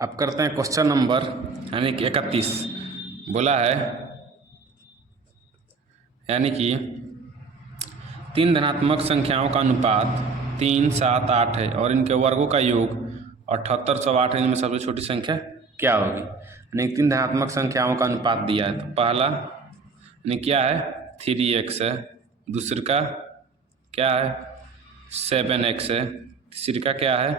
अब करते हैं क्वेश्चन नंबर यानी कि 31। बोला है यानी कि 3 धनात्मक संख्याओं का अनुपात 3, 7, 8 है और इनके वर्गों का योग 7808 है। इनमें सबसे छोटी संख्या क्या होगी? यानी 3 धनात्मक संख्याओं का अनुपात दिया है। तो पहला यानी क्या है 3x है, दूसरे का क्या है 7x है, तीसरे का क्या है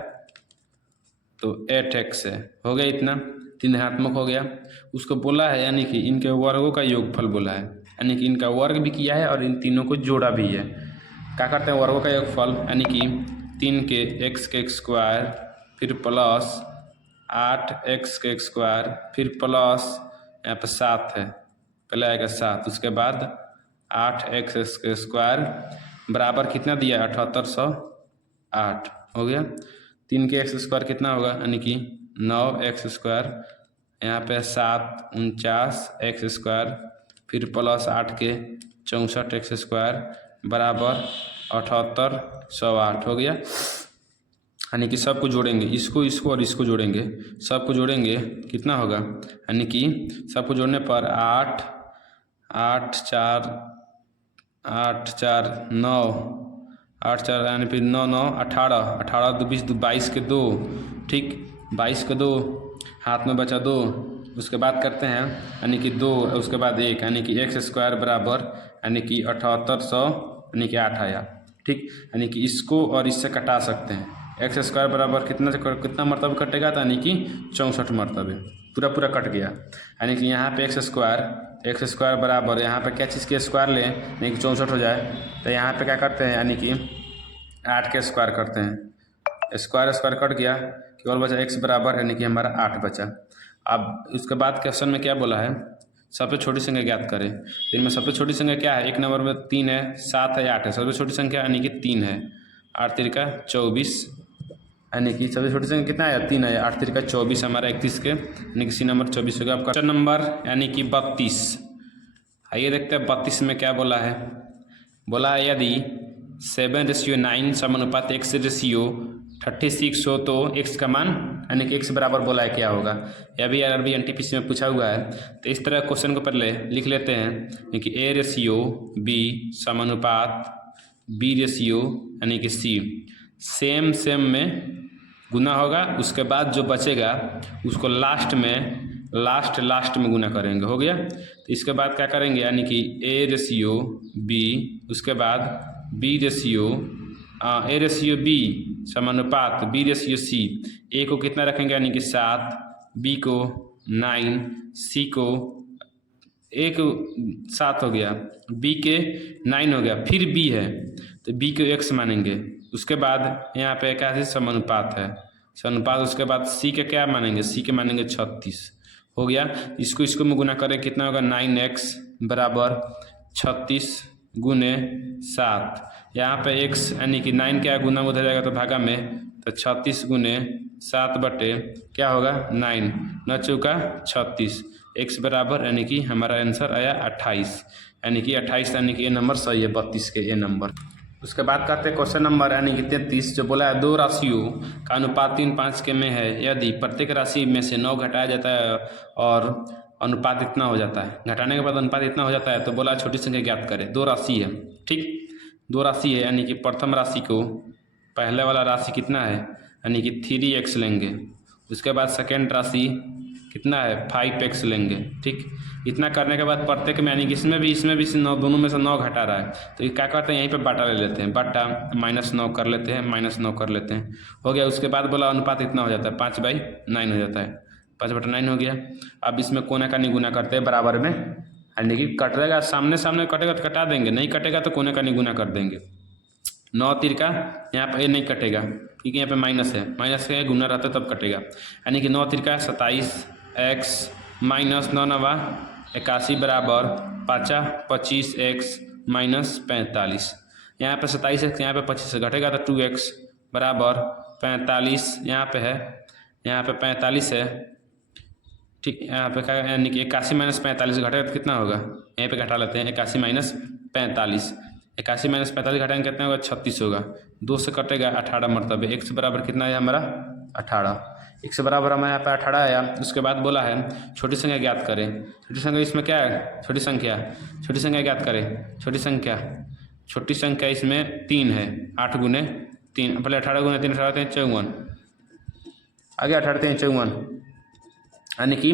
तो 8x है। हो गया इतना, 3 धनात्मक हो गया। उसको बोला है यानी कि इनके वर्गों का योगफल बोला है, यानी कि इनका वर्ग भी किया है और इन तीनों को जोड़ा भी है। क्या करते हैं वर्गों का योगफल यानी कि 3 के x के स्क्वायर फिर प्लस 8x के स्क्वायर फिर प्लस यहाँ पर 7 है, पहले आएगा 7, उसके बाद 8x के स्क्वायर बराबर कितना दिया 7808 हो गया। 3 के एक्स स्क्वायर कितना होगा यानी कि 9x स्क्वायर, यहाँ पे 7 49 एक्स स्क्वायर फिर प्लस 8 के 64 एक्स स्क्वायर बराबर 7808 हो गया। यानी कि सबको जोड़ेंगे, इसको इसको और इसको जोड़ेंगे, सबको जोड़ेंगे कितना होगा यानी कि सबको जोड़ने पर 8 8 4 8 4 9 8 4 यानी फिर 9 9 18 18 2 20 22 के 2, ठीक 22 के 2 हाथ में बचा 2, उसके बाद करते हैं यानी कि 2 उसके बाद 1 यानी कि एक्स स्क्वायर बराबर यानी कि 7800 यानी कि 8 आया, ठीक। यानी कि इसको और इससे कटा सकते हैं। एक्स स्क्वायर बराबर कितना मरतबे कटेगा तो यानी कि 64 मरतबे, पूरा पूरा कट गया। यानी कि यहाँ पे एक्स स्क्वायर बराबर यहाँ पे क्या चीज़ के स्क्वायर लें यानी कि 64 हो जाए, तो यहाँ पे क्या करते हैं यानी कि 8 के स्क्वायर करते हैं, स्क्वायर कट गया, केवल बचा एक्स बराबर यानी कि हमारा 8 बचा। अब इसके बाद क्वेश्चन में क्या बोला है सबसे छोटी संख्या ज्ञात करें। तो इनमें सबसे छोटी संख्या क्या है, एक नंबर में 3 है, 7 है या 8 है। सबसे छोटी संख्या यानी कि 3 है, 8 तिरका 24 यानी कि सबसे छोटी संख्या कितना है 3 है, 8 तिरका 24 हमारा 31 के यानी कि सी नंबर 24 हो गया। आपका क्वेश्चन नंबर यानी कि 32। आइए देखते हैं 32 में क्या बोला है। बोला है यदि 7:9 समानुपात x/36 हो तो x का मान यानी कि x बराबर बोला है क्या होगा। यह भी आरआरबी एनटीपीसी में पूछा हुआ है। तो इस तरह क्वेश्चन को पहले लिख लेते हैं कि A/B समानुपात B/, यानी कि C सेम में गुना होगा, उसके बाद जो बचेगा उसको लास्ट में गुना करेंगे, हो गया। तो इसके बाद क्या करेंगे यानी कि A/B, उसके बाद A/B समानुपात B/C। A को कितना रखेंगे यानी कि 7, B को 9, C को 7 हो गया, B के 9 हो गया, फिर B है तो B को x मानेंगे। उसके बाद यहाँ पे क्या है समानुपात है, समानुपात उसके बाद C के क्या मानेंगे, C के मानेंगे 36 हो गया। इसको में गुना करें कितना होगा 9x बराबर 36 गुने 7, यहाँ पे x यानी कि 9 क्या गुना उधर जाएगा तो भागा में, तो 36 गुने 7 बटे क्या होगा 9 9 चौका 36 x बराबर यानी कि हमारा आंसर आया 28, यानी कि 28 यानी कि ये नंबर सही है 32 के ये नंबर। उसके बाद करते हैं क्वेश्चन नंबर यानी कि 33 जो बोला है 2 राशियों का अनुपात 3:5 के में है, यदि प्रत्येक राशि में से 9 घटाया जाता है और अनुपात इतना हो जाता है, घटाने के बाद अनुपात इतना हो जाता है, तो बोला छोटी संख्या ज्ञात करें। 2 राशि है, ठीक 2 राशि है यानी कि प्रथम राशि को पहले वाला राशि कितना है यानी कि 3x लेंगे, उसके बाद सेकेंड राशि कितना है 5x लेंगे, ठीक। इतना करने के बाद प्रत्येक में यानी कि इसमें भी 9 दोनों में से 9 घटा रहा है, तो ये क्या करते हैं यहीं पे बाटा ले लेते हैं, बाटा -9 कर लेते हैं, -9 कर लेते हैं, हो गया। उसके बाद बोला अनुपात इतना हो जाता है 5/9 हो जाता है, 5/9 हो गया। अब इसमें कोने का निगुना करते हैं बराबर में, यानी कि कटेगा सामने कटेगा तो कटा देंगे, नहीं कटेगा तो कोने का निगुना कर देंगे। 9 तिरका यहाँ पे नहीं कटेगा क्योंकि यहाँ पे माइनस है, गुना रहता है तब कटेगा, यानी कि 9 तिरका 27x -9 नवा 81 बराबर 5 25x -45। यहाँ पे 27x यहाँ पे 25 से घटेगा तो 2x बराबर 45 यहाँ पे है, यहाँ पे 45 है, ठीक। यहाँ पे क्या यानी कि 81 - 45 घटेगा तो कितना होगा, यहीं पे घटा लेते हैं 81 - 45, 81 - 45 घटाएंगे कितना होगा 36 होगा, 2 से कटेगा 18 मरतबे, x बराबर कितना है हमारा 18, x बराबर हमारे यहाँ पे 18 आया। उसके बाद बोला है छोटी संख्या ज्ञात करें। छोटी संख्या इसमें क्या है, छोटी संख्या ज्ञात करें। छोटी संख्या इसमें 3 है, 8 गुने 3, पहले 18 गुने 3, 18 54, आगे 18 3 54, यानी कि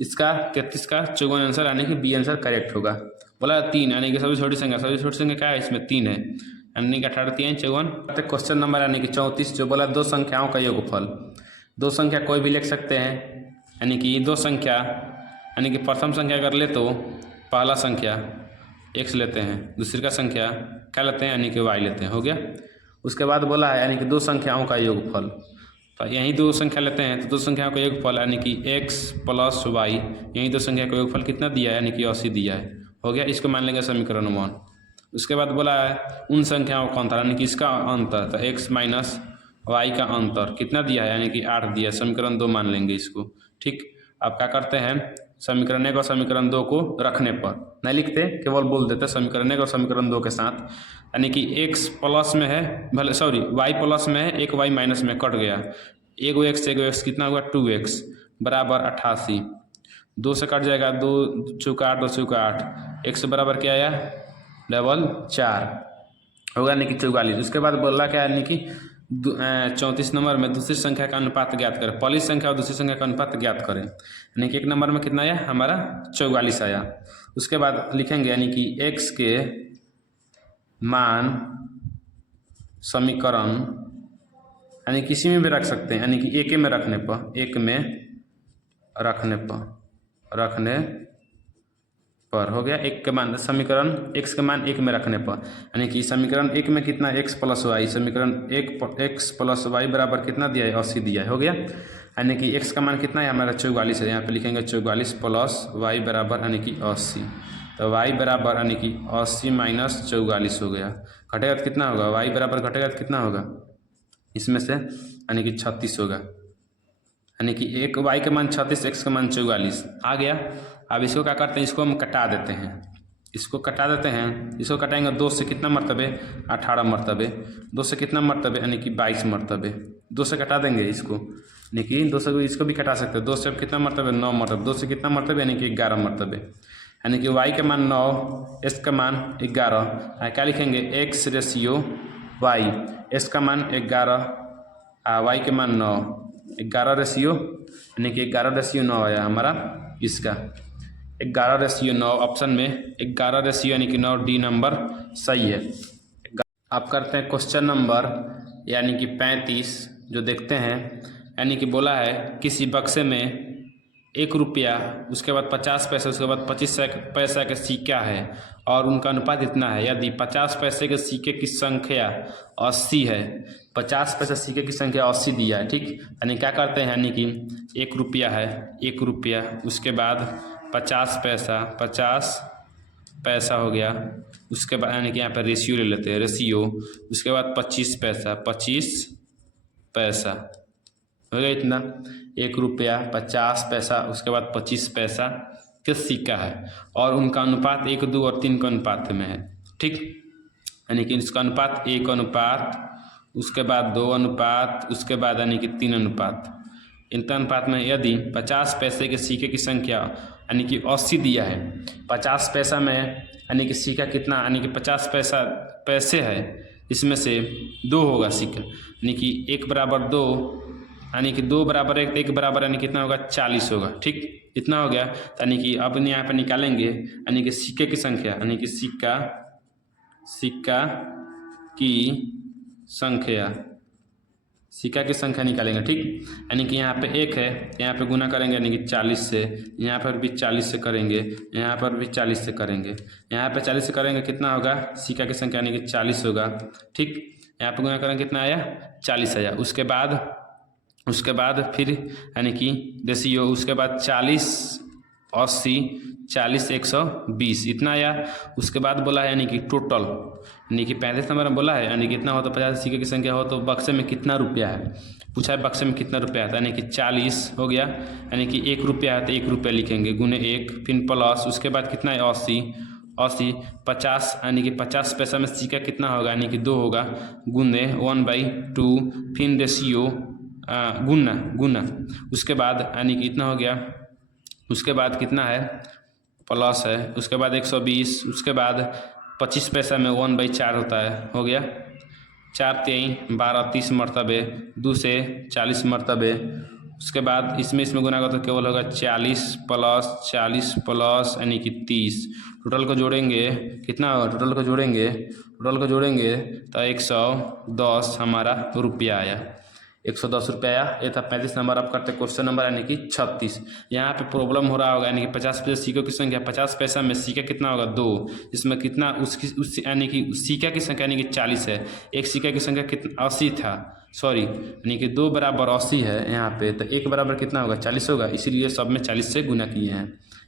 इसका 33 का 54 आंसर, यानी कि बी आंसर करेक्ट होगा। बोला 3, यानी कि सबसे छोटी संख्या क्या है, इसमें 3 है, यानी कि 18 3 54। क्वेश्चन नंबर यानी कि 34 जो बोला दो संख्याओं का योगफल। दो संख्या कोई भी लिख सकते हैं, यानी कि दो संख्या, यानी कि प्रथम संख्या अगर ले तो पहला संख्या x लेते हैं, दूसरी का संख्या क्या लेते हैं, यानी कि y लेते हैं, हो गया। उसके बाद बोला है यानी कि दो संख्याओं का योगफल, तो यही दो संख्या लेते हैं, तो दो संख्याओं का योगफल यानी कि x प्लस y, यही दो संख्या का योगफल कितना दिया है, यानी कि 80 दिया है, हो गया। इसको मान लेंगे समीकरण 1। उसके बाद बोला है उन संख्याओं का अंतर, यानी कि इसका अंतर, तो x माइनस y का अंतर कितना दिया है, यानी कि 8 दिया है, समीकरण 2 मान लेंगे इसको, ठीक। अब क्या करते हैं, समीकरण 1 और समीकरण 2 को रखने पर नहीं लिखते, केवल बोल देते समीकरण 1 और समीकरण 2 के साथ, यानी कि x प्लस में है, भले सॉरी y प्लस में है, एक y माइनस में कट गया, एगो x कितना हुआ 2x बराबर 88, 2 से कट जाएगा, 2 चौका 8, 2 चौका 8, x बराबर क्या आया डबल 4 होगा, यानी कि 44। उसके बाद बोला क्या, यानी कि 34 नंबर में दूसरी संख्या का अनुपात ज्ञात करें। पहली संख्या और दूसरी संख्या का अनुपात ज्ञात करें, यानी कि एक नंबर में कितना आया हमारा 44 आया। उसके बाद लिखेंगे यानी कि x के मान समीकरण, यानी किसी में भी रख सकते हैं, यानी कि एक में रखने पर हो गया, एक के मान समीकरण x के मान 1 में रखने पर, यानी कि समीकरण 1 में कितना x प्लस वाई, समीकरण 1 x प्लस वाई बराबर कितना दिया है 80 दिया है, हो गया। यानी कि x का मान कितना है हमारा 44 है, यहाँ पे लिखेंगे 44 प्लस वाई बराबर यानी कि 80, तो y बराबर यानी कि 80 माइनस 44 हो गया, घटेगा तो कितना होगा, y बराबर घटेगा तो कितना होगा इसमें से, यानी कि 36 होगा, यानी कि एक y का मान 36, x का मान 44 आ गया। अब इसको क्या करते हैं, इसको हम कटा देते हैं, इसको कटाएंगे 2 से कितना मरतबे 18 मरतबे, 2 से कितना मरतबे यानी कि 22 मरतबे, 2 से कटा देंगे इसको, यानी कि 2 से इसको भी कटा सकते हैं, 2 से कितना मरतबे 9 मरतबे, 2 से कितना मरतबे यानी कि 11 मरतबे, यानी कि y का मान 9, s का मान 11, क्या लिखेंगे x रेशियो y, s का मान 11 y के मान 9, 11 रेशियो, यानी कि 11 रेशियो 9 आया हमारा इसका, 11 रेशियो 9 ऑप्शन में 11 रेशियो यानी कि 9 डी नंबर सही है। आप करते हैं क्वेश्चन नंबर यानी कि 35 जो देखते हैं, यानी कि बोला है किसी बक्से में 1 रुपया, उसके बाद 50 पैसे, उसके बाद 25 पैसा के सिक्का है और उनका अनुपात इतना है। यदि 50 पैसे के सिक्के की संख्या 80 है, 50 पैसा सिक्के की संख्या 80 दिया है, ठीक। यानी क्या करते हैं, यानी कि 1 रुपया है, 1 रुपया, उसके बाद 50 पैसा हो गया, उसके बाद यानी कि यहाँ पर रेशियो ले लेते हैं, रेशियो, उसके बाद 25 पैसा हो गया इतना, 1 रुपया 50 पैसा, उसके बाद 25 पैसा के सिक्का है और उनका अनुपात 1, 2 और 3 के अनुपात में है, ठीक। यानी कि इसका अनुपात 1 अनुपात, उसके बाद 2 अनुपात, उसके बाद यानी कि 3 अनुपात। इन अनुपात में यदि 50 पैसे के सिक्के की संख्या यानी कि 80 दिया है, 50 पैसा में यानी कि सिक्का कितना, यानी कि 50 पैसे है, इसमें से 2 होगा सिक्का, यानी कि 1 बराबर 2, यानी कि 2 बराबर 1 बराबर यानी कितना होगा 40 होगा, ठीक। इतना हो गया, यानी कि अब यहाँ पर निकालेंगे यानी कि सिक्के की संख्या, यानी कि सिक्का की संख्या निकालेंगे, ठीक। यानी कि यहाँ पे 1 है, यहाँ पे गुना करेंगे यानी कि 40 से, यहाँ पर भी 40 से करेंगे, यहाँ पर भी 40 से करेंगे, यहाँ पे 40 से करेंगे कितना होगा, सिक्का की संख्या यानी कि 40 होगा, ठीक। यहाँ पे गुना करेंगे कितना आया 40 आया। उसके बाद फिर यानी कि रेशियो, उसके बाद 40 80 40 120 इतना आया। उसके बाद बोला है यानी कि टोटल, यानी कि 35 नंबर में बोला है यानी कि कितना हो तो 50 सिक्के की संख्या हो तो बक्से में कितना रुपया है, पूछा है बक्से में कितना रुपया है, यानी कि 40 हो गया, यानी कि 1 रुपया है तो 1 रुपया लिखेंगे गुने 1, फिर प्लस, उसके बाद कितना है 80 50, यानी कि 50 पैसा में सिक्का कितना होगा, यानी कि 2 होगा, गुने 1/2, फिर रेशियो गुना गुना, उसके बाद यानी कि इतना हो गया, उसके बाद कितना है प्लस है, उसके बाद 120, उसके बाद 25 पैसा में 1/4 होता है, हो गया 4 3 12 30 मरतबे, 2 से 40 मरतबे, उसके बाद इसमें गुना का तो केवल होगा 40 प्लस यानी कि 30, टोटल को जोड़ेंगे कितना होगा, टोटल को जोड़ेंगे तो 110 हमारा रुपया आया, 110 रुपया आया। ये था 35 नंबर। आप करते क्वेश्चन नंबर यानी कि 36। यहाँ पे प्रॉब्लम हो रहा होगा यानी कि 50 पैसे सिक्कों की संख्या, 50 पैसा में सिक्का कितना होगा 2, इसमें कितना उस यानी कि सिक्का की संख्या यानी कि 40 है, एक सिक्का की संख्या कितना 80 था, सॉरी यानी कि 2 बराबर 80 है यहाँ पे, तो 1 बराबर कितना होगा 40 होगा, इसीलिए सब में 40 से गुना किए हैं।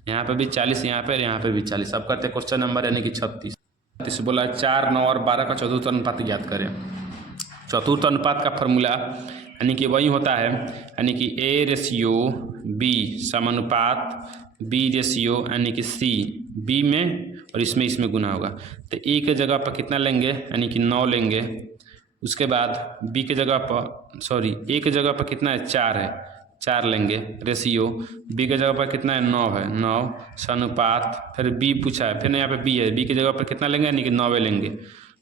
यहाँ पे भी 40, यहाँ पे भी 40। अब करते क्वेश्चन नंबर यानी कि 36। बोला 4, 9 और 12 का चतुर्थ अनुपात ज्ञात करें। चतुर्थ अनुपात का फॉर्मूला यानी कि वही होता है यानी कि A/B समानुपात B/C यानी कि C, B में और इसमें गुना होगा, तो A के जगह पर कितना लेंगे यानी कि 9 लेंगे, उसके बाद B के जगह पर A के जगह पर कितना है 4 है, 4 लेंगे, रेशियो B के जगह पर कितना है 9 है, 9 समानुपात, फिर B पूछा है, फिर यहाँ पे B है, B की जगह पर कितना लेंगे यानी कि 9 लेंगे,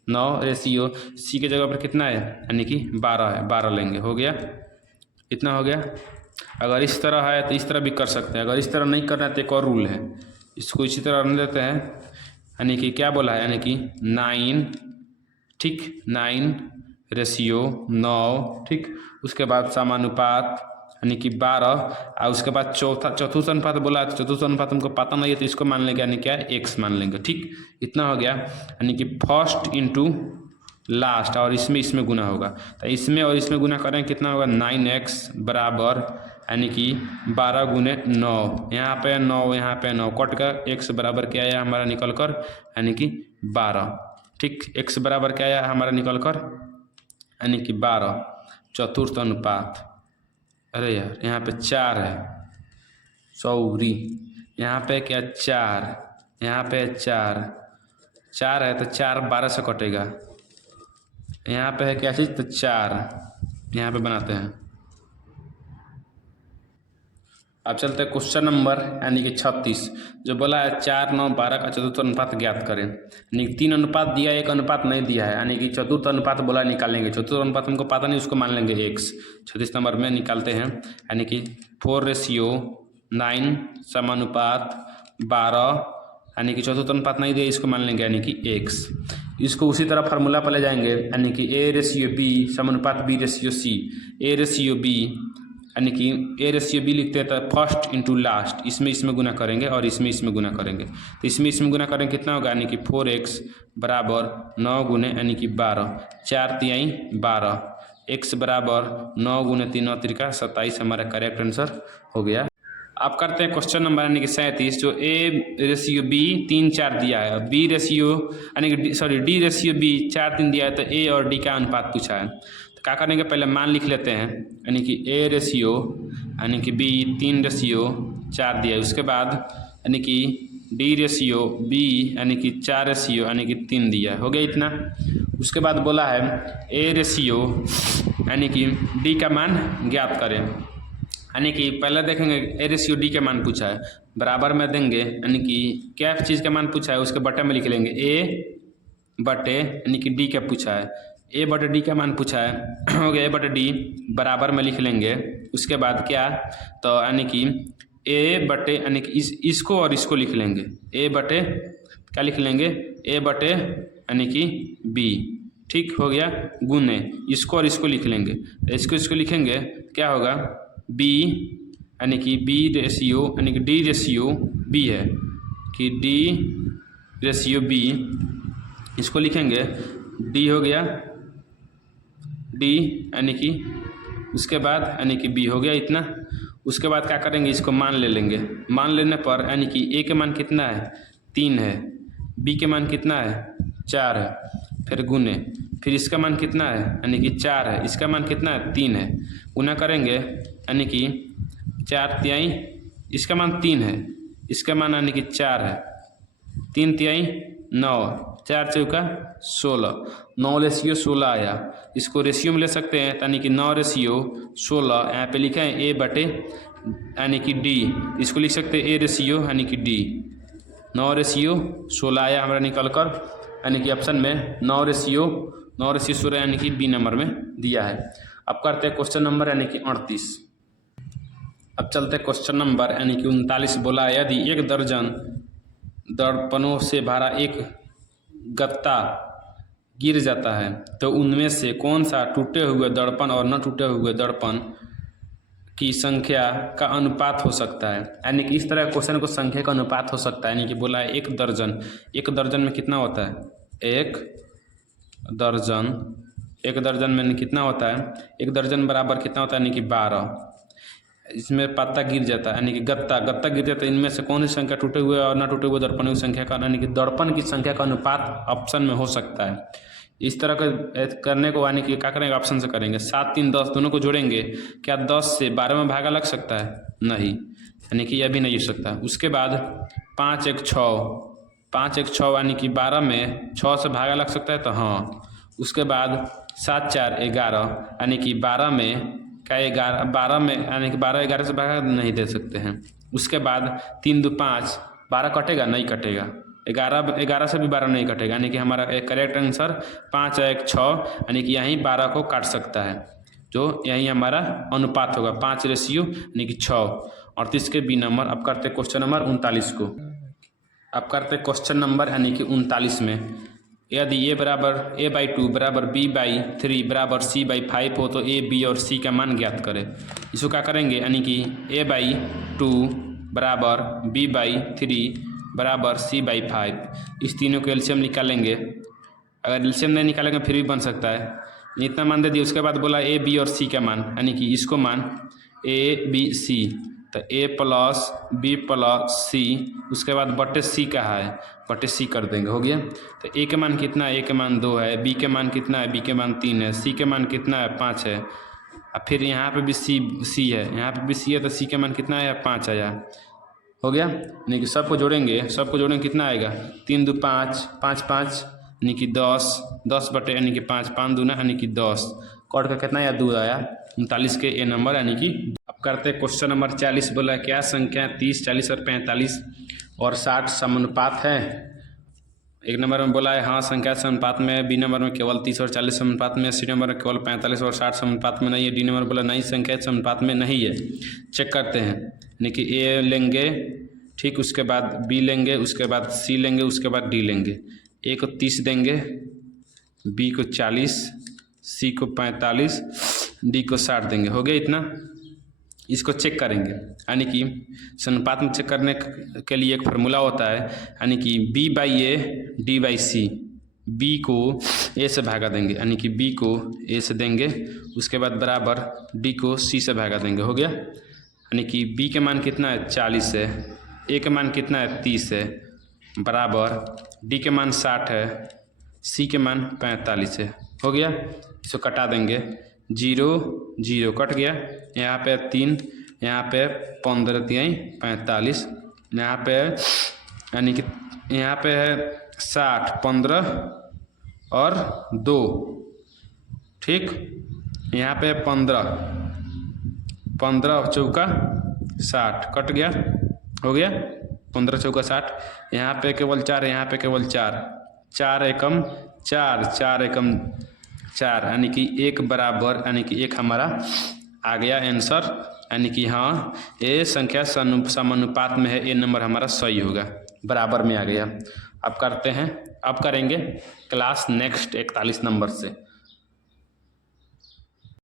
9 रेशियो C के जगह पर कितना है यानी कि 12 है, 12 लेंगे, हो गया इतना हो गया। अगर इस तरह है तो इस तरह भी कर सकते हैं, अगर इस तरह नहीं करना है तो एक और रूल है, इसको इसी तरह रखने देते हैं यानी कि क्या बोला है यानी कि 9, ठीक 9 रेशियो 9, ठीक, उसके बाद समानुपात यानी कि 12 और उसके बाद चतुर्थ अनुपात बोला है, तो चतुर्थ अनुपात हमको पता नहीं है तो इसको मान लेंगे यानी क्या x मान लेंगे, ठीक, इतना हो गया यानी कि फर्स्ट इंटू लास्ट और इसमें गुना होगा, तो इसमें और इसमें गुना करें कितना होगा 9x बराबर यानी कि 12 गुने 9, यहाँ पे 9 यहाँ पे 9 कट कर x बराबर क्या आया हमारा निकल कर यानी कि 12, ठीक, x बराबर क्या आया हमारा निकल कर यानी कि 12 चतुर्थ अनुपात। अरे यार यहाँ पे 4 है, सॉरी यहाँ पे क्या 4, यहाँ पे 4 है तो 4 12 से कटेगा, यहाँ पे है क्या चीज़ तो 4, यहाँ पे बनाते हैं। अब चलते हैं क्वेश्चन नंबर यानी कि 36, जो बोला है 4, 9, 12 का चतुर्थ अनुपात ज्ञात करें, यानी 3 अनुपात दिया, 1 अनुपात नहीं दिया है, यानी कि चतुर्थ अनुपात बोला निकालेंगे, चतुर्थ अनुपात हमको पता नहीं, उसको मान लेंगे x। 36 नंबर में निकालते हैं यानी कि 4/9 समानुपात 12 यानी कि चतुर्थ अनुपात नहीं दिया, इसको मान लेंगे यानी कि x। इसको उसी तरह फार्मूला पर ले जाएंगे यानी कि A/B समानुपात B/C, A/B यानी कि A/B लिखते हैं तो फर्स्ट इंटू लास्ट, इसमें गुना करेंगे और इसमें गुना करेंगे, तो इसमें गुना करेंगे कितना होगा यानी कि 4x बराबर 9 गुने यानी कि 12, 4 तिहाई 12, x बराबर 9 गुने 3 9 त्रिका 27 हमारा करेक्ट आंसर हो गया। आप करते हैं क्वेश्चन नंबर यानी कि 37, जो A/B 3 4 दिया है, B/C यानी कि D/B 4 3 दिया है, तो A और D का अनुपात पूछा है, तो क्या करेंगे पहले मान लिख लेते हैं यानी कि A/B यानी कि B 3/4 दिया है, उसके बाद यानी कि D/B यानी कि 4/4 यानी कि 3 दिया है, हो गया इतना। उसके बाद बोला है A/C यानी कि D का मान ज्ञात करें, यानी कि पहले देखेंगे A/D का मान पूछा है, बराबर में देंगे यानी कि क्या चीज़ का मान पूछा है उसके बटे में लिख लेंगे A/D यानी कि D का पूछा है, A/D का मान पूछा है, हो गया A/D बराबर में लिख लेंगे, उसके बाद क्या तो यानी कि A/ यानी कि इसको और इसको लिख लेंगे, A/ क्या लिख लेंगे A/ यानी कि B, ठीक, हो गया गुने इसको और इसको लिख लेंगे, इसको लिखेंगे क्या होगा B यानी कि B/C यानी कि D/B है कि D/B, इसको लिखेंगे D, हो गया D यानी कि उसके बाद यानी कि B हो गया इतना। उसके बाद क्या करेंगे इसको मान ले लेंगे, मान लेने पर यानी कि A के मान कितना है 3 है, B के मान कितना है 4 है, फिर गुने, फिर इसका मान कितना है यानी कि 4 है, इसका मान कितना है 3 है, गुना करेंगे यानी कि 4 तिहाई, इसका मान 3 है, इसका मान यानी कि 4 है, 3 तिहाई 9, 4 चौका 16, 9 रेशियो 16 आया। इसको रेशियो में ले सकते हैं, यानी कि 9 रेशियो 16, यहाँ पे लिखा है ए बटे यानी कि डी, इसको लिख सकते हैं ए रेशियो यानी कि डी। 9 रेशियो 16 आया हमारा निकल कर, यानी कि ऑप्शन में 9 रेशियो 16 यानी कि बी नंबर में दिया है। अब करते हैं क्वेश्चन नंबर यानी कि 38। अब चलते हैं क्वेश्चन नंबर यानी कि 39। बोला यदि 1 दर्जन दर्पणों से भरा एक गत्ता गिर जाता है तो उनमें से कौन सा टूटे हुए दर्पण और न टूटे हुए दर्पण की संख्या का अनुपात हो सकता है। यानी कि इस तरह क्वेश्चन को संख्या का अनुपात हो सकता है। यानी कि बोला है 1 दर्जन में कितना होता है, 1 दर्जन में कितना होता है, 1 दर्जन बराबर कितना होता है, यानी कि 12। इसमें पत्ता गिर जाता है यानी कि गत्ता गिर जाता है, इनमें से कौन सी संख्या टूटे हुए और न टूटे हुए दर्पणों की संख्या का, यानी कि दर्पण की संख्या का अनुपात ऑप्शन में हो सकता है। इस तरह का करने को यानी कि क्या करेंगे, ऑप्शन से करेंगे। 7, 3, 10 दोनों को जोड़ेंगे, क्या 10 से 12 में भागा लग सकता है, नहीं, यानी कि यह भी नहीं हो सकता। उसके बाद 5, 1, 6 यानी कि 12 में 6 से भागा लग सकता है, तो हाँ। उसके बाद 7, 4, 11 यानी कि 12 में क्या 12 में यानी कि 12, 11 से भागा नहीं दे सकते हैं। उसके बाद 3, 2, 5, 12 कटेगा, नहीं कटेगा। 11 से भी 12 नहीं कटेगा, यानी कि हमारा एक करेक्ट आंसर 5, 1, 6 यानी कि यहीं 12 को काट सकता है, जो यहीं हमारा अनुपात होगा 5 रेशियो यानी कि 6। 38 के बी नंबर। अब करते क्वेश्चन नंबर 39 को। अब करते क्वेश्चन नंबर यानी कि 39 में यदि a/2 बराबर b/3 बराबर c/5 हो तो a, b और c का मान ज्ञात करें। इसको क्या करेंगे, यानी कि a/2 बराबर b/3 बराबर c/5, इस तीनों को एलसीएम निकालेंगे। अगर एलसीएम नहीं निकालेंगे फिर भी बन सकता है, इतना मान दे दिया। उसके बाद बोला a, b और c का मान, यानी कि इसको मान a, b, c, तो a plus b plus c, उसके बाद बटे c का है, बटे c कर देंगे, हो गया। तो a के मान कितना है, a के मान 2 है, b के मान कितना है, b के मान 3 है, c के मान कितना है, 5 है। अब फिर यहाँ पे भी c है, यहाँ पे भी c है, तो c के मान कितना है, 5 आया, हो गया। यानी कि सबको जोड़ेंगे कितना आएगा, 3, 2, 5, 5, 5 यानी कि 10 बटे यानी कि 5, 5 दूना यानी कि 10, कट का कितना आया, 2 आया। 39 के ए नंबर यानी कि। अब करते हैं क्वेश्चन नंबर 40। बोला क्या संख्या 30, 40 और 45 और 60 समानुपात है। एक नंबर में बोला है हाँ संख्या समानुपात में है, बी नंबर में केवल 30 और 40 समानुपात में है, सी नंबर में केवल 45 और 60 समानुपात में नहीं है, डी नंबर बोला नहीं संख्या समानुपात में नहीं है। चेक करते हैं, यानी कि ए लेंगे, ठीक, उसके बाद बी लेंगे, उसके बाद सी लेंगे, उसके बाद डी लेंगे। ए को 30 देंगे, बी को 40, सी को 45, डी को 60 देंगे, हो गया इतना। इसको चेक करेंगे, यानी कि समानुपात में चेक करने के लिए एक फार्मूला होता है, यानी कि b/a d/c, b को a से भागा देंगे, यानी कि b को a से देंगे, उसके बाद बराबर d को c से भागा देंगे, हो गया। यानी कि b के मान कितना है, 40 है, a के मान कितना है, 30 है, बराबर d के मान 60 है, c के मान 45 है, हो गया। इसको कटा देंगे, 0 0 कट गया, यहाँ पे 3, यहाँ पे 15 3 45, यहाँ पे यानी कि यहाँ पे है 60, 15 और 2, ठीक, यहाँ पे 15 चौका 60 कट गया, हो गया। 15 चौका 60, यहाँ पे केवल 4, यहाँ पे केवल 4, 4 एकम 4, 4 एकम 4, यानी कि 1 बराबर, यानी कि 1 हमारा आ गया आंसर, यानी कि हाँ ये संख्या समानुपात में है, ए नंबर हमारा सही होगा, बराबर में आ गया। अब करते हैं, अब करेंगे क्लास नेक्स्ट 41 नंबर से।